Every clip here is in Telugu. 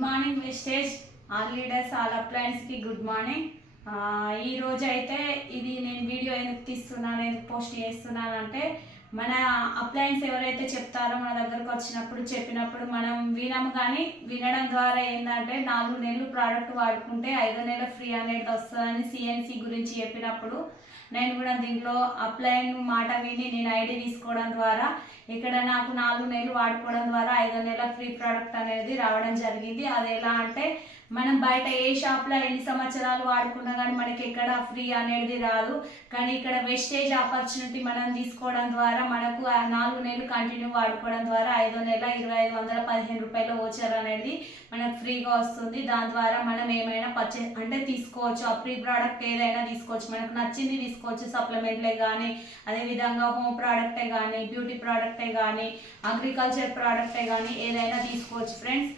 Good morning Vestige all leaders all అప్లయన్స్కి గుడ్ మార్నింగ్. ఈ రోజు అయితే ఇది నేను వీడియో ఎందుకు తీస్తున్నాను, ఎందుకు పోస్ట్ చేస్తున్నాను అంటే, మన అప్లయన్స్ ఎవరైతే చెప్తారో మన దగ్గరకు వచ్చినప్పుడు చెప్పినప్పుడు మనం వినము, కానీ వినడం ద్వారా ఏంటంటే 4 నెలలు ప్రోడక్ట్ వాడుకుంటే 5వ నెల ఫ్రీ అనేది వస్తుందని సిఎన్సి గురించి చెప్పినప్పుడు నేను కూడా దీంట్లో అప్లయన్ మాట విని నేను ఐడి తీసుకోవడం ద్వారా ఇక్కడ నాకు 4 నెలలు వాడుకోవడం ద్వారా 5వ నెల ఫ్రీ ప్రోడక్ట్ అనేది రావడం జరిగింది. అది ఎలా అంటే, మనం బయట ఏ షాప్లో ఎన్ని సంవత్సరాలు వాడుకున్నా కానీ మనకి ఎక్కడ ఫ్రీ అనేది రాదు. కానీ ఇక్కడ వెస్టేజ్ ఆపర్చునిటీ మనం తీసుకోవడం ద్వారా మనకు 4 నెలలు కంటిన్యూ వాడుకోవడం ద్వారా 5వ నెల 2515 రూపాయల ఓచర్ అనేది మనకు ఫ్రీగా వస్తుంది. దాని ద్వారా మనం ఏమైనా పర్చేస్ అంటే తీసుకోవచ్చు, ఆ ఫ్రీ ప్రోడక్ట్ ఏదైనా తీసుకోవచ్చు, మనకు నచ్చింది తీసుకోవచ్చు. సప్లిమెంట్లే కానీ, అదేవిధంగా హోమ్ ప్రోడక్టే కానీ, బ్యూటీ ప్రోడక్టే కానీ, అగ్రికల్చర్ ప్రోడక్టే కానీ ఏదైనా తీసుకోవచ్చు ఫ్రెండ్స్.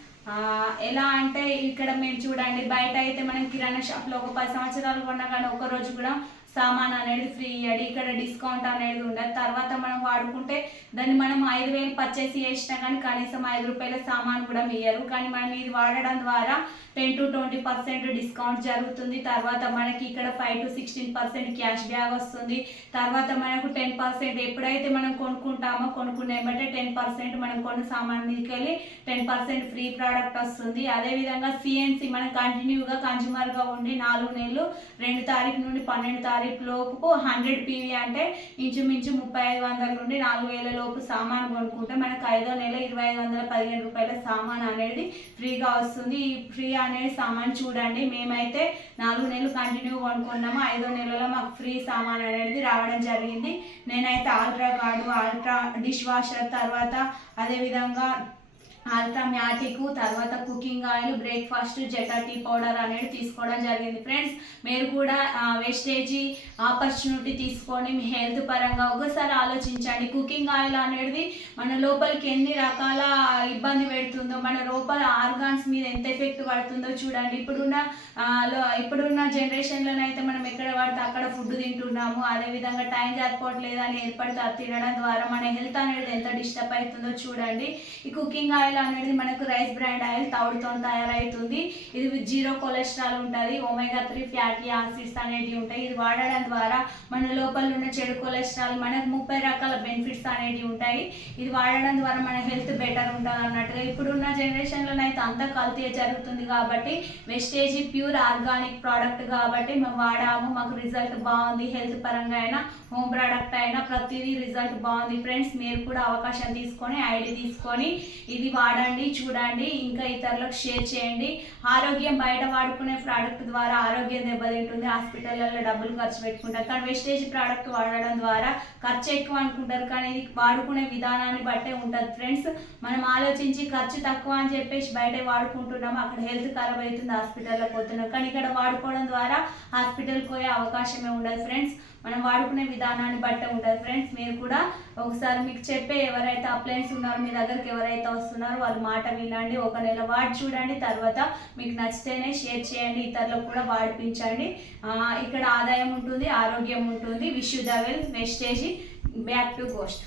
ఎలా అంటే ఇక్కడ మేము చూడండి, బయట అయితే మనం కిరాణా షాప్లో ఒక 10 సంవత్సరాలు కొన్నా కానీ ఒక్కరోజు కూడా సామాన్ అనేది ఫ్రీ ఇయ్యాడు. ఇక్కడ డిస్కౌంట్ అనేది ఉండదు. తర్వాత మనం వాడుకుంటే దాన్ని మనం 5,000 పర్చేస్ చేసినా కానీ కనీసం 5 రూపాయల సామాన్ కూడా ఇయ్యరు. కానీ మనం ఇది వాడడం ద్వారా 10 to 20% డిస్కౌంట్ జరుగుతుంది. తర్వాత మనకి ఇక్కడ 5 to 16% క్యాష్ బ్యాక్ వస్తుంది. తర్వాత మనకు 10% ఎప్పుడైతే మనం కొనుక్కుంటామో కొనుక్కునే బట్టే 10% మనం కొన్న సామాన్ మీదకెళ్ళి 10% ఫ్రీ ప్రోడక్ట్ వస్తుంది. అదేవిధంగా సిఎన్సి మనం కంటిన్యూగా కన్జ్యూమర్గా ఉండి 4 నెలలు 2 తారీఖు నుండి 12 తారీఖు లోపు 100 PV అంటే ఇంచుమించు 3500 నుండి 4000 లోపు సామాన్ కొనుక్కుంటే మనకు 5వ నెల 2515 రూపాయల సామాన్ అనేది ఫ్రీగా వస్తుంది. ఈ ఫ్రీ అనేది సామాన్ చూడండి, మేమైతే 4 నెలలు కంటిన్యూ కొనుక్కున్నాము. 5వ నెలలో మాకు ఫ్రీ సామాన్ అనేది రావడం జరిగింది. నేనైతే ultra card, ultra dish washer, తర్వాత అదేవిధంగా అల్ట్రా మ్యాటిక్, తర్వాత cooking oil, breakfast, zeta tea powder అనేది తీసుకోవడం జరిగింది. ఫ్రెండ్స్, మీరు కూడా వేస్టేజీ ఆపర్చునిటీ తీసుకొని మీ హెల్త్ పరంగా ఒకసారి ఆలోచించండి. కుకింగ్ ఆయిల్ అనేది మన లోపలికి ఎన్ని రకాల ఇబ్బంది పెడుతుందో, మన లోపల ఆర్గాన్స్ మీద ఎంత ఎఫెక్ట్ పడుతుందో చూడండి. ఇప్పుడున్న జనరేషన్లోనైతే మనం ఎక్కడ పడితే అక్కడ ఫుడ్ తింటున్నాము. అదేవిధంగా టైం సరిపోవట్లేదని ఏర్పడితే అది తినడం ద్వారా మన హెల్త్ అనేది ఎంత డిస్టర్బ్ అవుతుందో చూడండి. ఈ కుకింగ్ ఆయిల్ అనేది మనకు రైస్ బ్రాండ్ ఆయిల్ తౌడుతో తయారవుతుంది. ఇది 0 కొలెస్ట్రాల్ ఉంటుంది, ఒమేగా 3 ఫ్యాటీ యాసిడ్స్ అనేవి ఉంటాయి. ఇది వాడడం ద్వారా మన లోపల ఉన్న చెడు కొలెస్ట్రాల్ మనకు 30 రకాల బెనిఫిట్స్ అనేవి ఉంటాయి. ఇది వాడడం ద్వారా మన హెల్త్ బెటర్ ఉంటుంది అన్నట్టుగా. ఇప్పుడున్న జనరేషన్లోనైతే అంతా కల్తీ జరుగుతుంది కాబట్టి వెస్టేజీ ప్యూర్ ఆర్గానిక్ ప్రోడక్ట్ కాబట్టి మేము వాడాము, మాకు రిజల్ట్ బాగుంది. హెల్త్ పరంగా అయినా హోమ్ ప్రోడక్ట్ అయినా ప్రతిదీ రిజల్ట్ బాగుంది. ఫ్రెండ్స్, మీరు కూడా అవకాశం తీసుకొని ఐడి తీసుకొని ఇది వాడండి, చూడండి, ఇంకా ఇతరులకు షేర్ చేయండి. ఆరోగ్యం బయట వాడుకునే ప్రోడక్ట్ ద్వారా ఆరోగ్యం దెబ్బతింటుంది, హాస్పిటల్లో డబ్బులు ఖర్చు పెట్టుకుంటారు. కానీ వెస్టేజ్ ప్రోడక్ట్ వాడడం ద్వారా ఖర్చు ఎక్కువ అనుకుంటారు, కానీ ఇది వాడుకునే విధానాన్ని బట్టే ఉంటుంది. ఫ్రెండ్స్, మనం ఆలోచించి ఖర్చు తక్కువ అని చెప్పేసి బయట వాడుకుంటున్నాము, అక్కడ హెల్త్ ఖరాబ్ అవుతుంది, హాస్పిటల్లో పోతున్నాం. కానీ ఇక్కడ వాడుకోవడం ద్వారా హాస్పిటల్కి పోయే అవకాశమే ఉండదు. ఫ్రెండ్స్, మనం వాడుకునే విధానాన్ని బట్టే ఉంటుంది. ఫ్రెండ్స్, మీరు కూడా ఒకసారి మీకు చెప్పే ఎవరైతే అప్లయన్స్ ఉన్నారో మీ దగ్గరికి ఎవరైతే వస్తున్నారో వాళ్ళ మాట వినండి, 1 నెల వాడి చూడండి, తర్వాత మీకు నచ్చితేనే షేర్ చేయండి, ఇతరులకు కూడా వాడిపించండి. ఇక్కడ ఆదాయం ఉంటుంది, ఆరోగ్యం ఉంటుంది. Wish you the well. Vestige back to ghost.